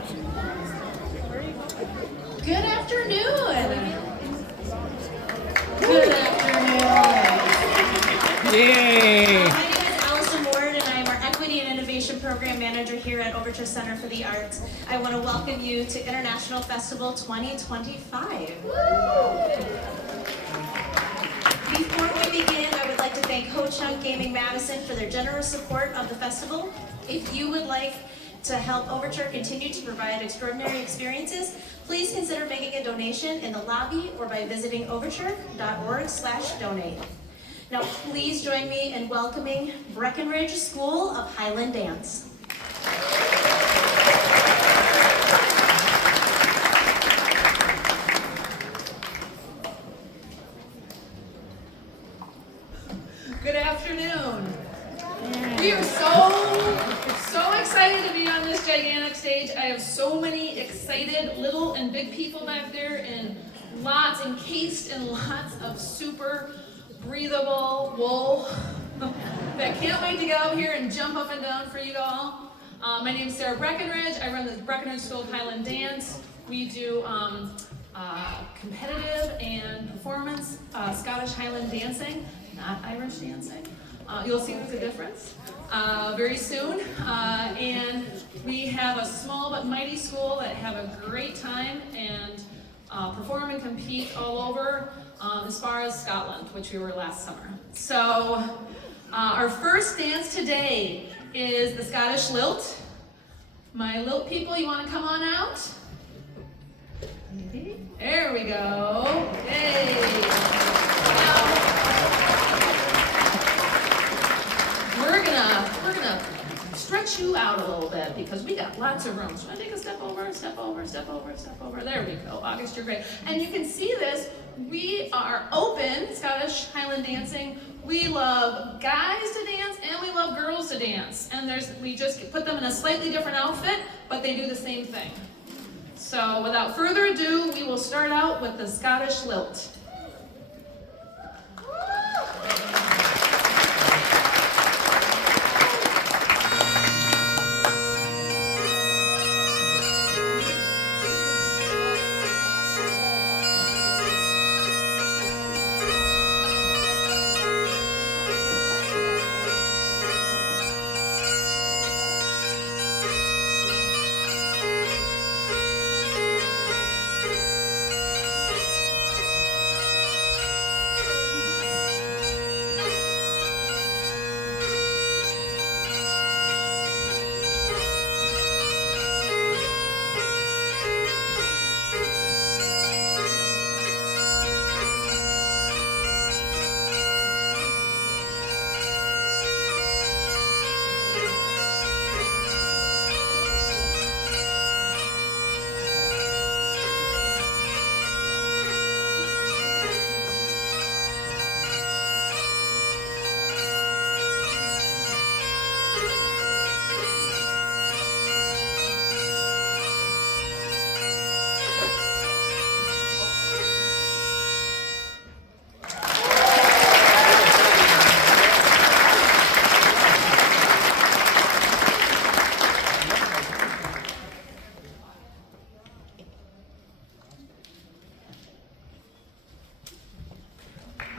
Good afternoon. Good afternoon. Yay! My name is Allison Ward, and I'm our Equity and Innovation Program Manager here at Overture Center for the Arts. I want to welcome you to International Festival 2025. Before we begin, I would like to thank Ho Chunk Gaming Madison for their generous support of the festival. If you would like to help Overture continue to provide extraordinary experiences, please consider making a donation in the lobby or by visiting overture.org/donate. Now, please join me in welcoming Breckenridge School of Highland Dance. Good afternoon. We are so excited to be on this gigantic stage. I have so many excited little and big people back there, and lots encased in lots of super breathable wool that can't wait to get out here and jump up and down for you all. My name is Sarah Breckenridge. I run the Breckenridge School of Highland Dance. We do competitive and performance Scottish Highland dancing, not Irish dancing. You'll see there's a difference very soon. And we have a small but mighty school that have a great time and perform and compete all over as far as Scotland, which we were last summer. So our first dance today is the Scottish lilt. My lilt people, you want to come on out? There we go. Hey. Now, we're gonna stretch you out a little bit because we got lots of room. So I take a step over, step over, step over, step over. There we go. August, you're great. And you can see this. We are open, Scottish Highland dancing. We love guys to dance and we love girls to dance. And we just put them in a slightly different outfit, but they do the same thing. So without further ado, we will start out with the Scottish lilt.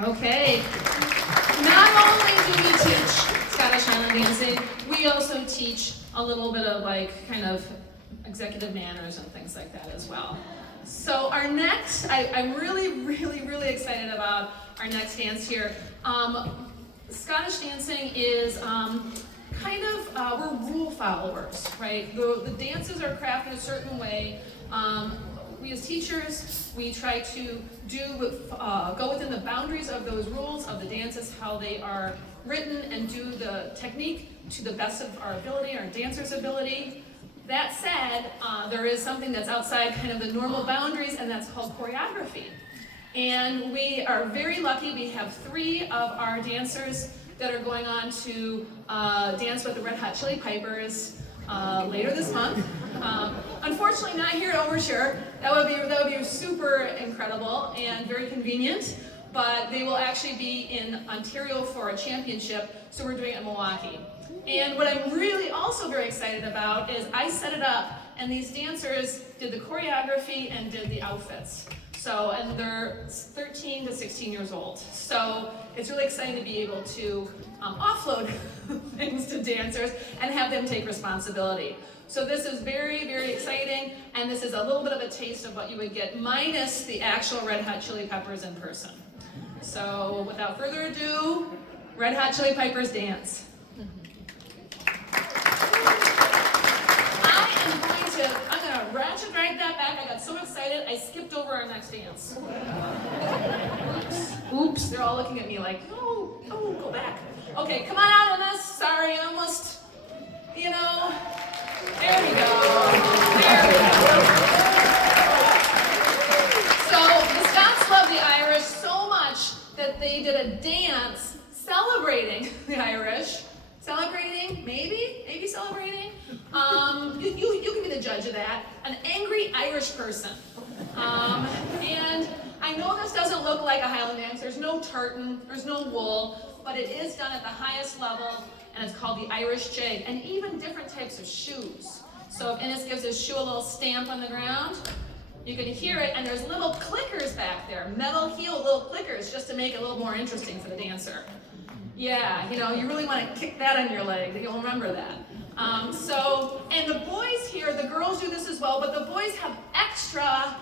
Okay, not only do we teach Scottish Highland dancing, we also teach a little bit of kind of executive manners and things like that as well. So our next, I'm really excited about our next dance here. Scottish dancing is we're rule followers, right? The dances are crafted a certain way. We as teachers, we try to go within the boundaries of those rules of the dances, how they are written, and do the technique to the best of our ability, our dancers' ability. That said, there is something that's outside kind of the normal boundaries, and that's called choreography. And we are very lucky. We have 3 of our dancers that are going on to dance with the Red Hot Chili Peppers later this month. Unfortunately, not here at Overture. That would be super incredible and very convenient. but they will actually be in Ontario for a championship, so we're doing it in Milwaukee. And what I'm really also very excited about is I set it up, and these dancers did the choreography and did the outfits. So, and they're 13 to 16 years old. So it's really exciting to be able to offload things to dancers and have them take responsibility. So this is very, very exciting, and this is a little bit of a taste of what you would get minus the actual Red Hot Chili Peppers in person. So without further ado, Red Hot Chili Peppers dance. I'm gonna ratchet right that back. I got so excited, I skipped over our next dance. Oops, they're all looking at me like, no, go back. Okay, come on out on this. Sorry, I almost, there we go. There we go. So the Scots love the Irish so much that they did a dance celebrating the Irish. Celebrating, maybe celebrating. You can be the judge of that. An angry Irish person. And I know this doesn't look like a Highland dance. There's no tartan, there's no wool, but it is done at the highest level, and it's called the Irish jig, and even different types of shoes. So if Innes gives his shoe a little stamp on the ground, you can hear it, and there's little clickers back there, metal heel little clickers, just to make it a little more interesting for the dancer. Yeah, you really want to kick that on your leg, you'll remember that. And the boys here, the girls do this as well, but the boys have extra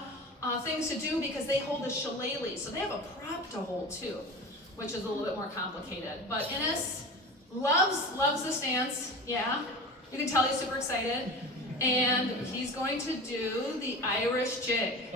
things to do because they hold a shillelagh, so they have a prop to hold too, which is a little bit more complicated. But Innes loves this dance, yeah. You can tell he's super excited. And he's going to do the Irish jig.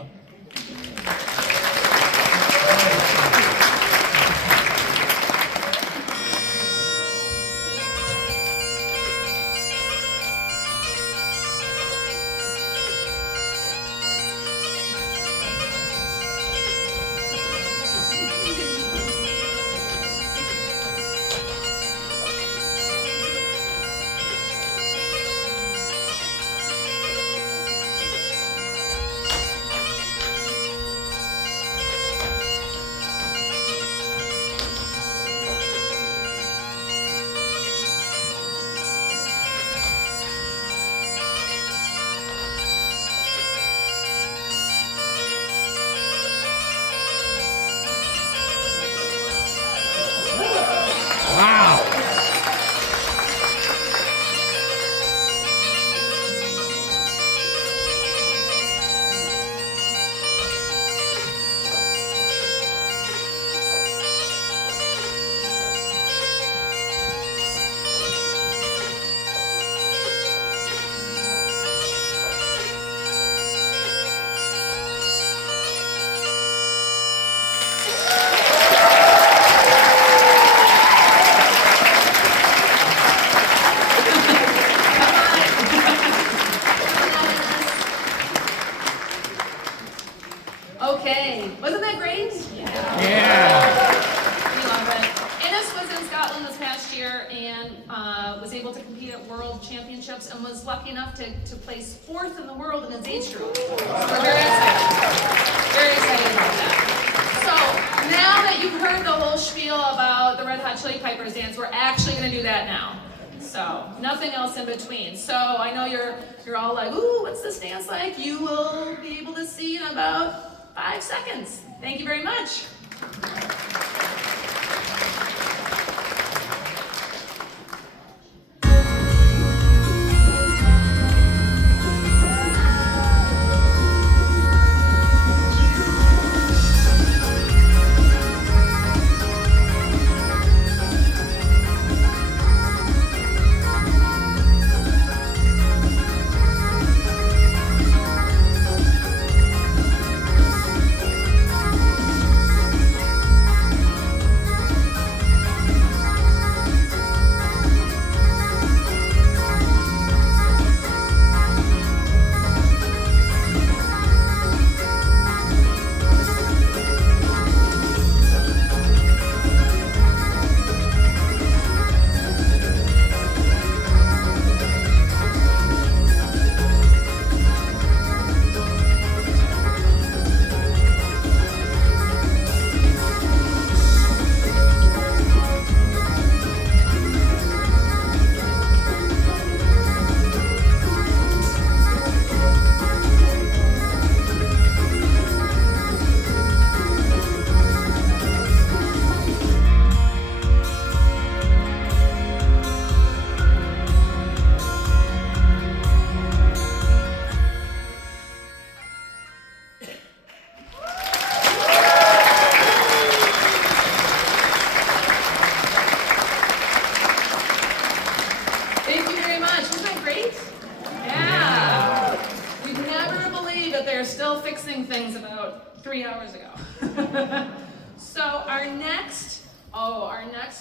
Okay, wasn't that great? Yeah. We love it. Innes was in Scotland this past year and was able to compete at World Championships and was lucky enough to place 4th in the world in his age group. So we're very excited about that. So now that you've heard the whole spiel about the Red Hot Chili Peppers dance, we're actually going to do that now. So nothing else in between. So I know you're all like, ooh, what's this dance like? You will be able to see in about 5 seconds. Thank you very much. still fixing things about 3 hours ago. So our next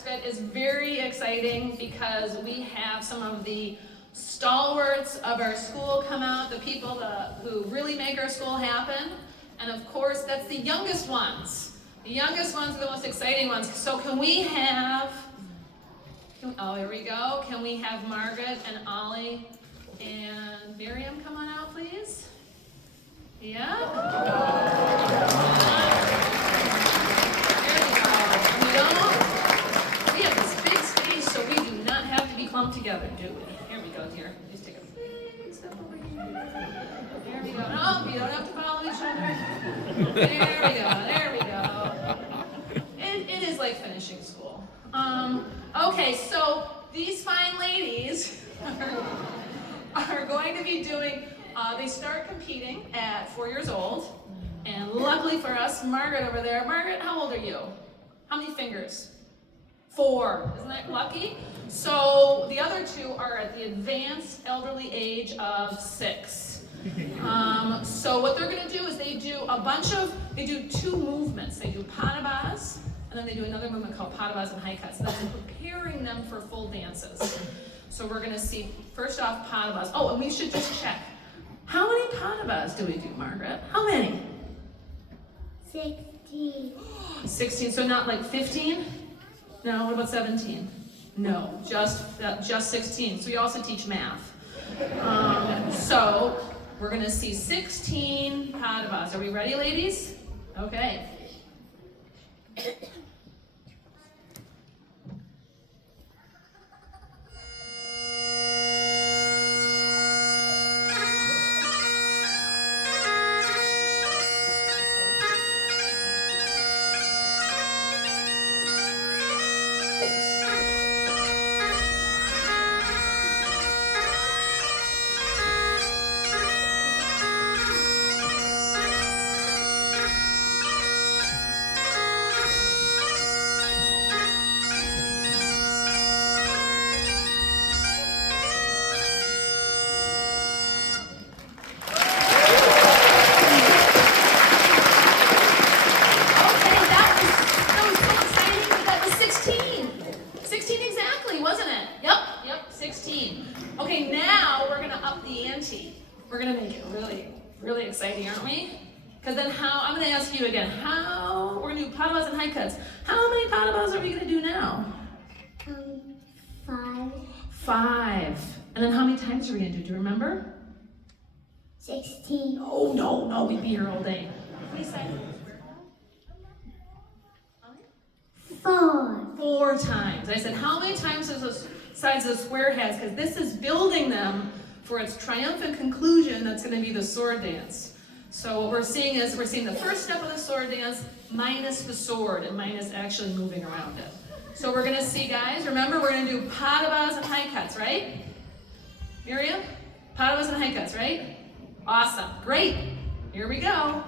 bit is very exciting because we have some of the stalwarts of our school come out, the people who really make our school happen. And of course, that's the youngest ones. The youngest ones are the most exciting ones. So can we have, here we go. Can we have Margaret and Ollie and Miriam come on out, please? Yeah? There we go. We have this big stage, so we do not have to be clumped together, do we? Here we go, dear. Just take a big step over here. There we go. No, you don't have to follow each other. There we go. There we go. It is like finishing school. Okay, so these fine ladies are going to be doing, they start competing at 4 years old. And luckily for us, Margaret over there. Margaret, how old are you? How many fingers? 4. Isn't that lucky? So the other 2 are at the advanced elderly age of 6. So what they're going to do is they do 2 movements. They do padabas, and then they do another movement called padabas and high cuts. That's preparing them for full dances. So we're going to see, first off, padabas. Oh, and we should just check. How many padabas do we do, Margaret? How many? 16. 16, so not like 15? No, what about 17? No, just 16. So we also teach math. So we're going to see 16 padavas. Are we ready, ladies? Okay. We're going to make it really, really exciting, aren't we? Because then I'm going to ask you again, we're going to do padabas and high cuts. How many padabas are we going to do now? 5. 5. And then how many times are we going to do? Do you remember? 16. Oh, no, we'd be here all day. 4. 4 times. I said, how many times does the sides of the square has? Because this is building them for its triumphant conclusion. That's going to be the sword dance. So what we're seeing is the first step of the sword dance minus the sword and minus actually moving around it. So we're going to see, guys, remember we're going to do padabas and high cuts, right? Miriam? Padabas and high cuts, right? Awesome. Great. Here we go.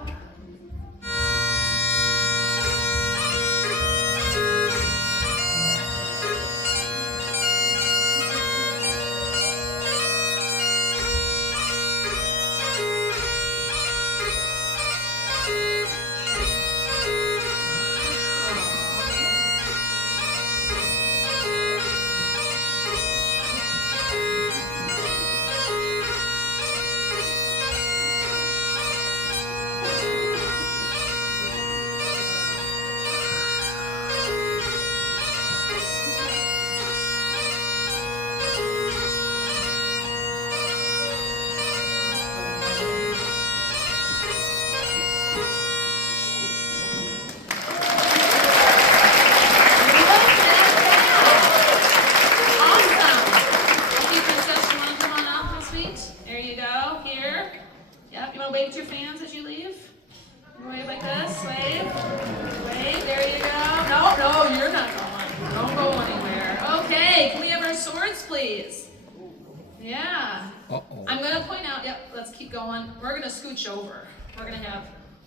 Over. We're going to have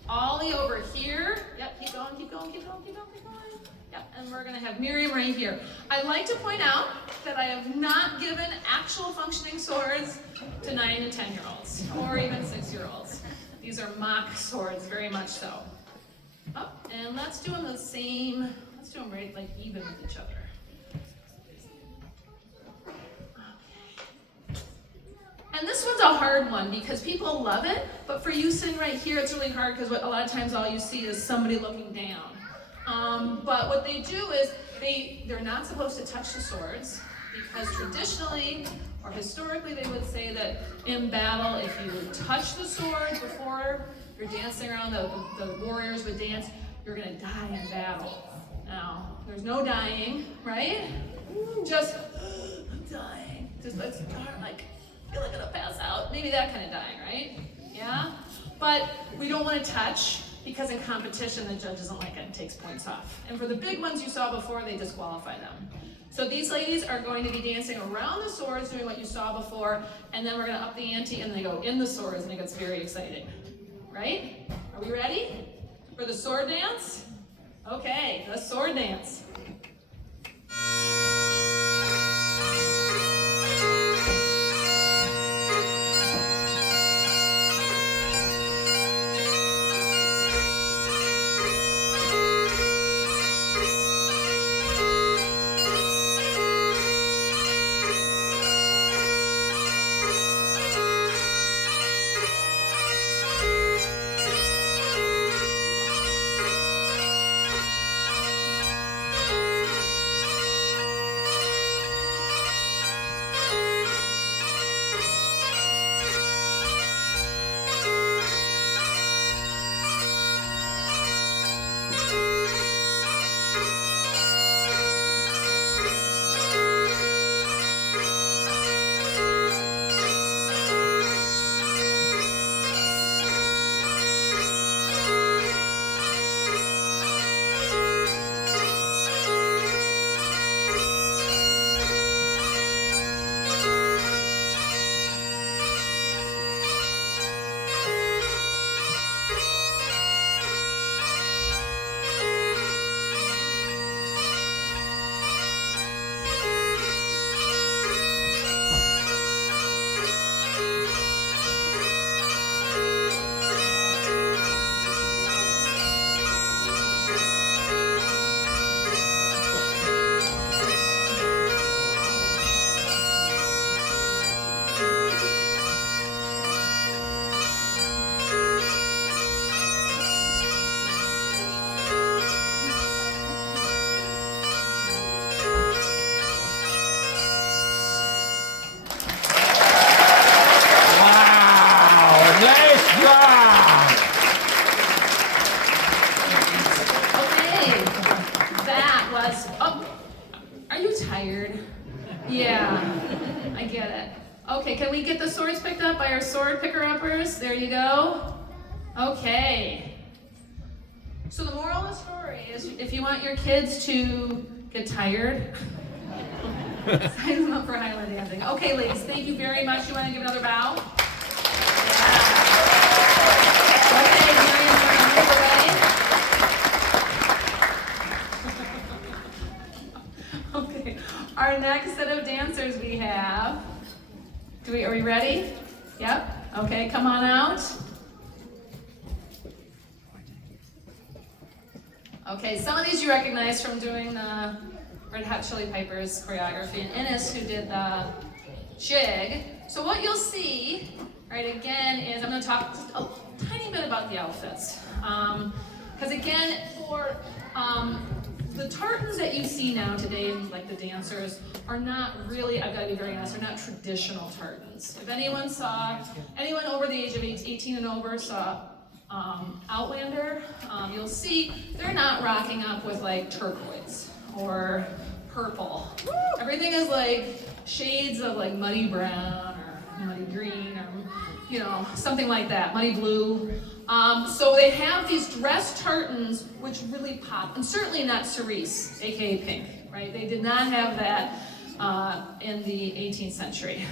Ollie over here. Yep, keep going. Yep, and we're going to have Miriam right here. I'd like to point out that I have not given actual functioning swords to 9 and 10-year-olds, or even 6-year-olds. These are mock swords, very much so. Oh, and let's do them let's do them right, like even with each other. Okay. And this one's a hard one because people love it, but for you sitting right here, it's really hard because a lot of times all you see is somebody looking down. But what they do is they're not supposed to touch the swords because traditionally or historically they would say that in battle, if you touch the swords before you're dancing around, the warriors would dance, you're going to die in battle. Now, there's no dying, right? Just, I'm dying. Just let's like, feel like I'm going to pass out. Maybe that kind of dying, right? Yeah? But we don't want to touch because in competition, the judge doesn't like it and takes points off. And for the big ones you saw before, they disqualify them. So these ladies are going to be dancing around the swords, doing what you saw before, and then we're going to up the ante and they go in the swords and it gets very exciting. Right? Are we ready for the sword dance? Okay, the sword dance. Okay, can we get the swords picked up by our sword picker-uppers? There you go. Okay. So the moral of the story is if you want your kids to get tired, sign them up for Highland dancing. Okay, ladies, thank you very much. You want to give another bow? Yeah. Okay, Miriam's going to move away. Okay, our next set of dancers we have. Are we ready? Yep. Okay, come on out. Okay, some of these you recognize from doing the Red Hot Chili Peppers choreography, and Innes who did the jig. So what you'll see, right, again, is I'm going to talk just a tiny bit about the outfits. Because again, for the tartans that you see now today, like the dancers, are not really, I've got to be very honest, they're not traditional tartans. If anyone over the age of 18 and over saw Outlander, you'll see they're not rocking up with like turquoise or purple. Everything is like shades of like muddy brown or muddy green or, you know, something like that, muddy blue. So they have these dress tartans which really pop, and certainly not cerise, aka pink, right? They did not have that in the 18th century.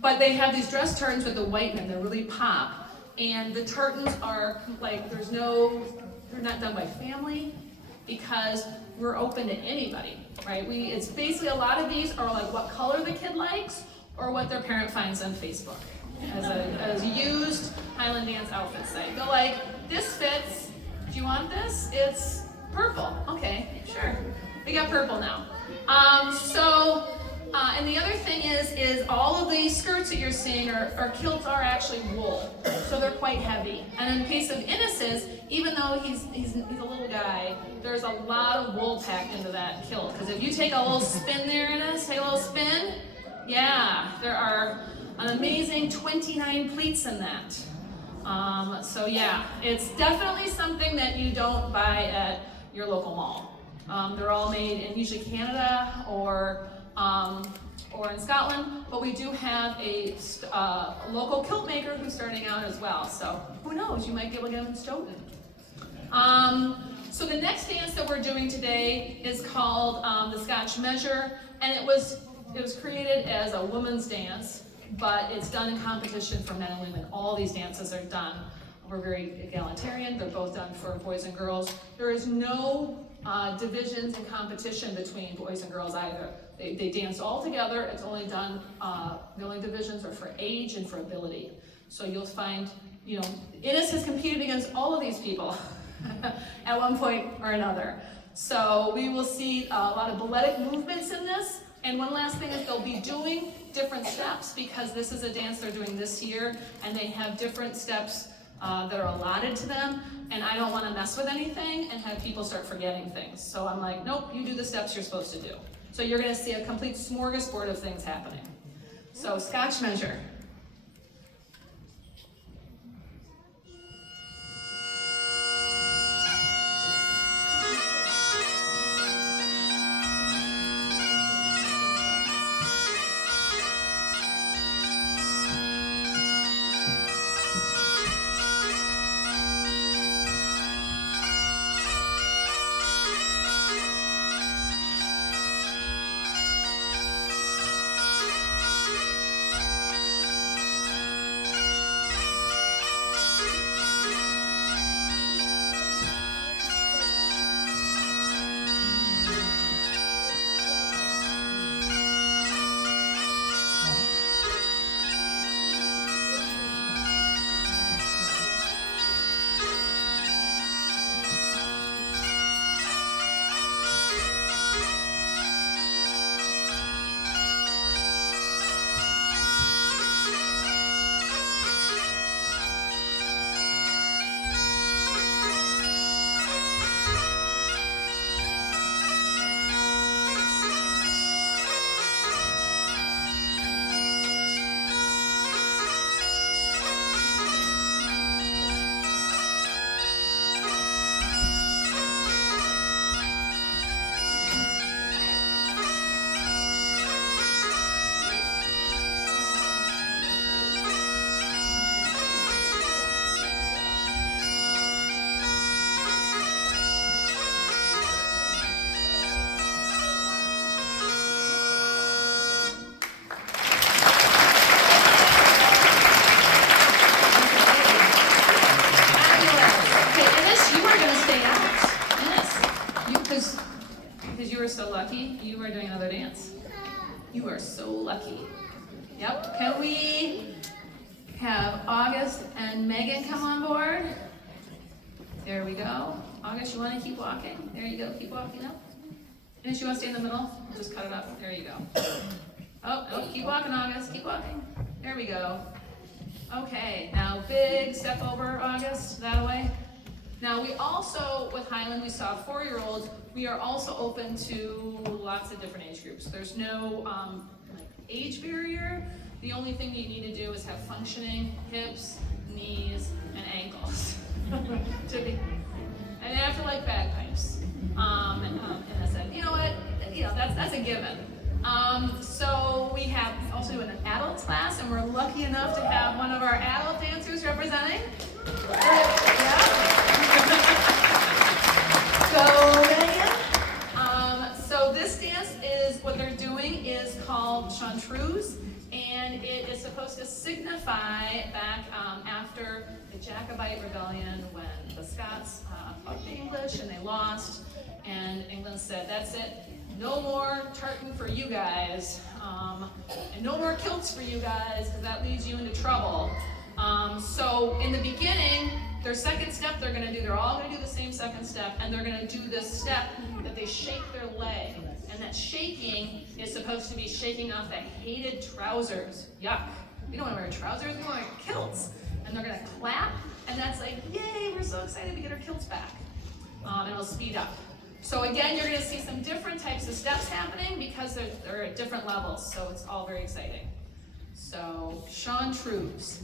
But they have these dress tartans with the white men, they really pop. And the tartans are like, they're not done by family because we're open to anybody, right? It's basically a lot of these are like what color the kid likes or what their parent finds on Facebook. as a used Highland dance outfit site. They're like, this fits. Do you want this? It's purple. Okay, sure. We got purple now. And the other thing is all of these skirts that you're seeing are kilts are actually wool, so they're quite heavy. And in the case of Innes's, even though he's a little guy, there's a lot of wool packed into that kilt. Because if you take a little spin there, Innes, take a little spin, yeah, there are an amazing 29 pleats in that. So yeah, it's definitely something that you don't buy at your local mall. They're all made in usually Canada or in Scotland, but we do have a local kilt maker who's starting out as well. So who knows, you might be able to get them in Stoughton. So the next dance that we're doing today is called the Scotch Measure, and it was created as a woman's dance, but it's done in competition for men and women. All these dances are done. We're very egalitarian. They're both done for boys and girls. There is no divisions in competition between boys and girls either. They dance all together. It's only done, the only divisions are for age and for ability. So you'll find, Innes has competed against all of these people at one point or another. So we will see a lot of balletic movements in this. And one last thing is they'll be doing different steps because this is a dance they're doing this year, and they have different steps that are allotted to them, and I don't want to mess with anything and have people start forgetting things. So I'm like, nope, you do the steps you're supposed to do. So you're going to see a complete smorgasbord of things happening. So Scotch Measure. You are doing another dance. You are so lucky. Yep. Can we have August and Megan come on board? There we go. August, you want to keep walking? There you go. Keep walking up. And if you want to stay in the middle, we'll just cut it up. There you go. Oh, keep walking, August. Keep walking. There we go. Okay. Now, big step over, August. That way. Now, we also, with Highland, we saw 4-year-olds. We are also open to lots of different age groups. There's no age barrier. The only thing you need to do is have functioning hips, knees, and ankles. And they have to like bagpipes. And I said, you know what? That's a given. So we have also an adult class, and we're lucky enough to have one of our adult dancers representing. So Megan, so this dance is, what they're doing is called Chartreuse, and it is supposed to signify back after the Jacobite Rebellion when the Scots fought the English and they lost, and England said, that's it, no more tartan for you guys, and no more kilts for you guys, because that leads you into trouble. So in the beginning, their second step they're all going to do the same second step, and they're going to do this step that they shake their leg. And that shaking is supposed to be shaking off the hated trousers. Yuck. We don't want to wear trousers, we want to wear kilts. And they're going to clap, and that's like, yay, we're so excited to get our kilts back. And it'll speed up. So again, you're going to see some different types of steps happening because they're at different levels, so it's all very exciting. So, Chantreuse.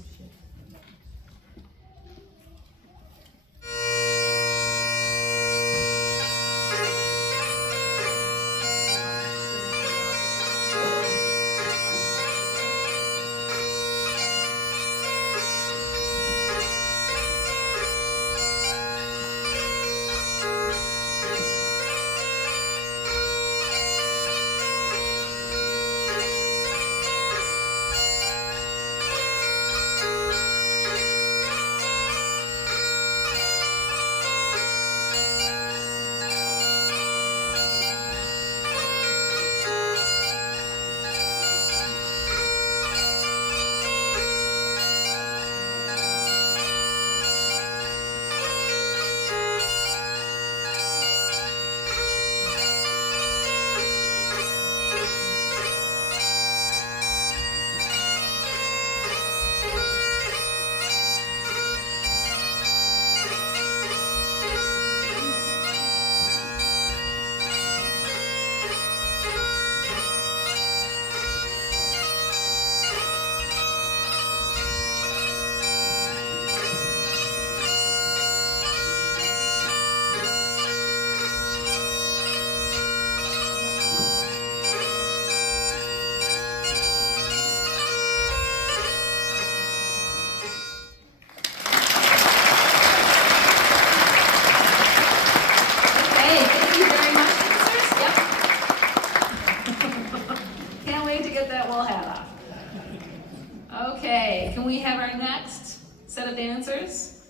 Okay, can we have our next set of dancers?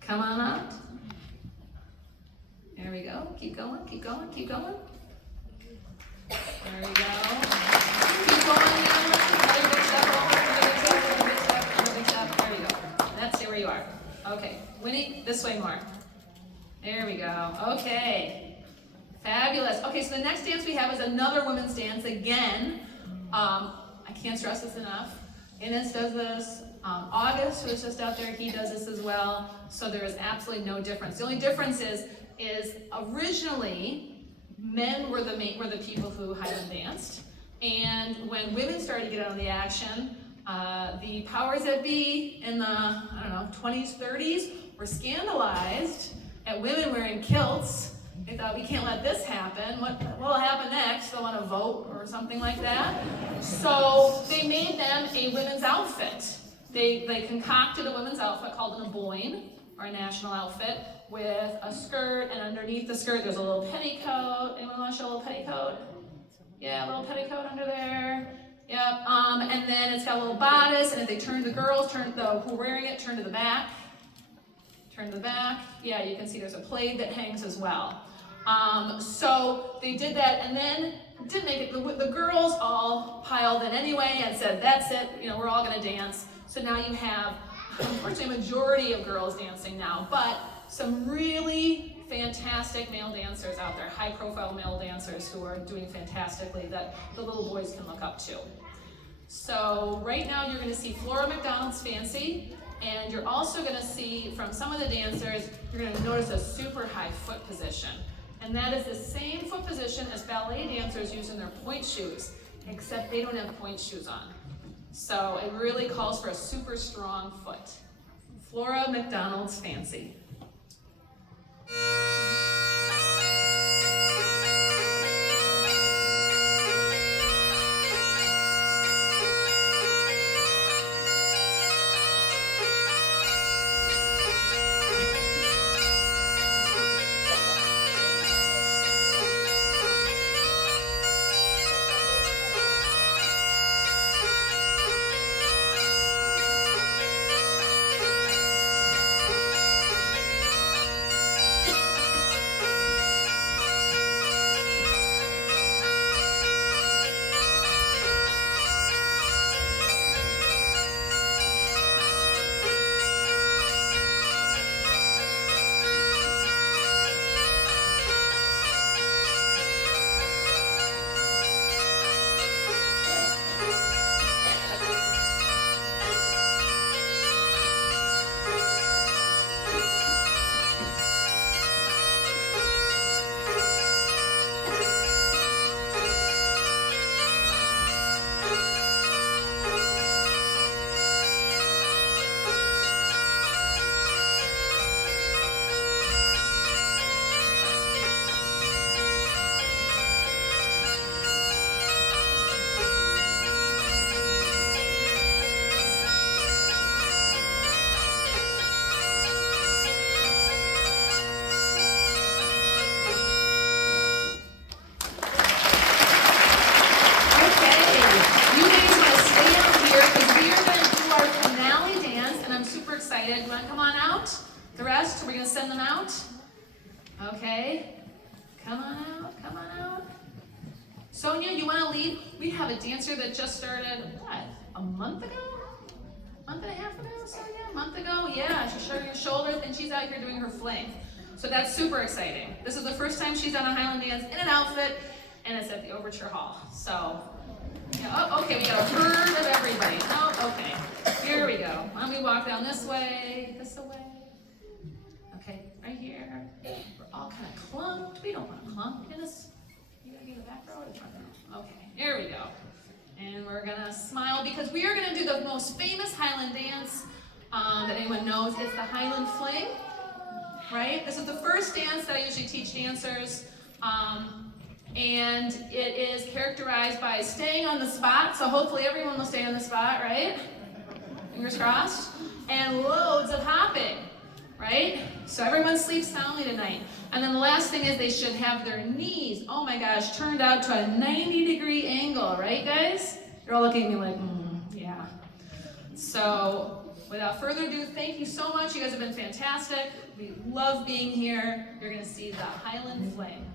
Come on up. There we go. Keep going, keep going, keep going. There we go. Keep going now. Another big step over, another big step, another big step, another big step. There we go. Let's see where you are. Okay, Winnie, this way more. There we go. Okay. Fabulous. Okay, so the next dance we have is another women's dance again. I can't stress this enough. Ines does this. August, who is just out there, he does this as well. So there is absolutely no difference. The only difference is originally men were the people who Highland danced, and when women started to get out of the action, the powers that be in the 20s, 30s were scandalized at women wearing kilts. They thought, we can't let this happen. What will happen next? They'll want to vote or something like that. So they made them a women's outfit. They concocted a women's outfit called an aboyne, or a national outfit, with a skirt, and underneath the skirt there's a little petticoat. Anyone want to show a little petticoat? Yeah, a little petticoat under there. Yep. And then it's got a little bodice, and if they turn, the girls who are wearing it turn to the back. Turn to the back. Yeah, you can see there's a plaid that hangs as well. So they did that, and then didn't make it. The girls all piled in anyway and said, "That's it. We're all going to dance." So now you have, unfortunately, a majority of girls dancing now, but some really fantastic male dancers out there, high-profile male dancers who are doing fantastically that the little boys can look up to. So right now you're going to see Flora McDonald's Fancy. And you're also going to see from some of the dancers, you're going to notice a super high foot position. And that is the same foot position as ballet dancers use in their point shoes, except they don't have point shoes on. So it really calls for a super strong foot. Flora McDonald's Fancy. excited. You want to come on out? The rest, we're going to send them out. Okay. Come on out, come on out. Sonia, you want to lead? We have a dancer that just started, what, a month ago? Month and a half ago, Sonia? A month ago? Yeah, she's showing her shoulders and she's out here doing her fling. So that's super exciting. This is the first time she's done a Highland dance in an outfit, and it's at the Overture Hall. So, yeah, oh, okay, we got a herd of everybody. Oh, okay, here we go. Why don't we walk down this way, Okay, right here. We're all kind of clumped. We don't want to clump. You gotta be in the back row or the front row? Okay, here we go. And we're gonna smile because we are gonna do the most famous Highland dance that anyone knows. It's the Highland fling, right? This is the first dance that I usually teach dancers. And it is characterized by staying on the spot. So hopefully everyone will stay on the spot, right? Fingers crossed. And loads of hopping, right? So everyone sleeps soundly tonight. And then the last thing is they should have their knees, oh my gosh, turned out to a 90-degree angle, right guys? You're all looking at me like, yeah. So without further ado, thank you so much. You guys have been fantastic. We love being here. You're gonna see the Highland fling.